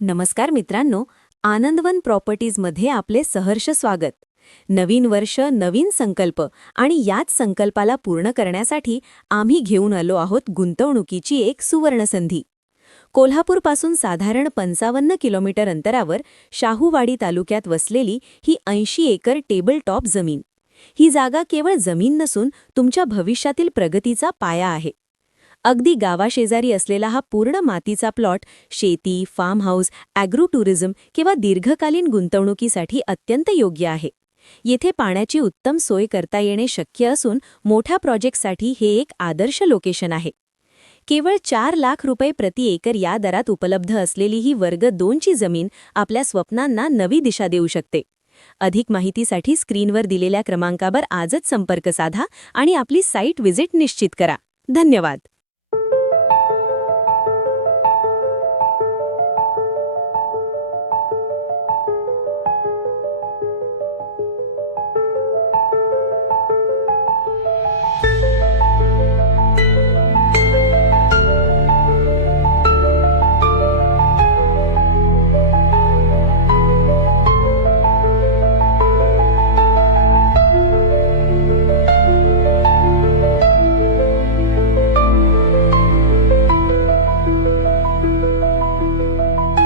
नमस्कार मित्रांनो, आनंदवन प्रॉपर्टीजमध्ये आपले सहर्ष स्वागत. नवीन वर्ष, नवीन संकल्प आणि याच संकल्पाला पूर्ण करण्यासाठी आम्ही घेऊन आलो आहोत गुंतवणुकीची एक सुवर्णसंधी. कोल्हापूरपासून साधारण 55 किलोमीटर अंतरावर शाहूवाडी तालुक्यात वसलेली ही 80 एकर टेबल टॉप जमीन. ही जागा केवळ जमीन नसून तुमच्या भविष्यातील प्रगतीचा पाया आहे. अगदी गावाशेजारी असलेला हा पूर्ण मातीचा प्लॉट शेती, फार्म हाऊस, ॲग्रो टुरिझम किंवा दीर्घकालीन गुंतवणुकीसाठी अत्यंत योग्य आहे. येथे पाण्याची उत्तम सोय करता येणे शक्य असून मोठ्या प्रोजेक्टसाठी हे एक आदर्श लोकेशन आहे. केवळ 4 लाख रुपये प्रति एकर या दरात उपलब्ध असलेली ही वर्ग 2 ची जमीन आपल्या स्वप्नांना नवी दिशा देऊ शकते. अधिक माहितीसाठी स्क्रीनवर दिलेल्या क्रमांकावर आजच संपर्क साधा आणि आपली साईट व्हिजिट निश्चित करा. धन्यवाद.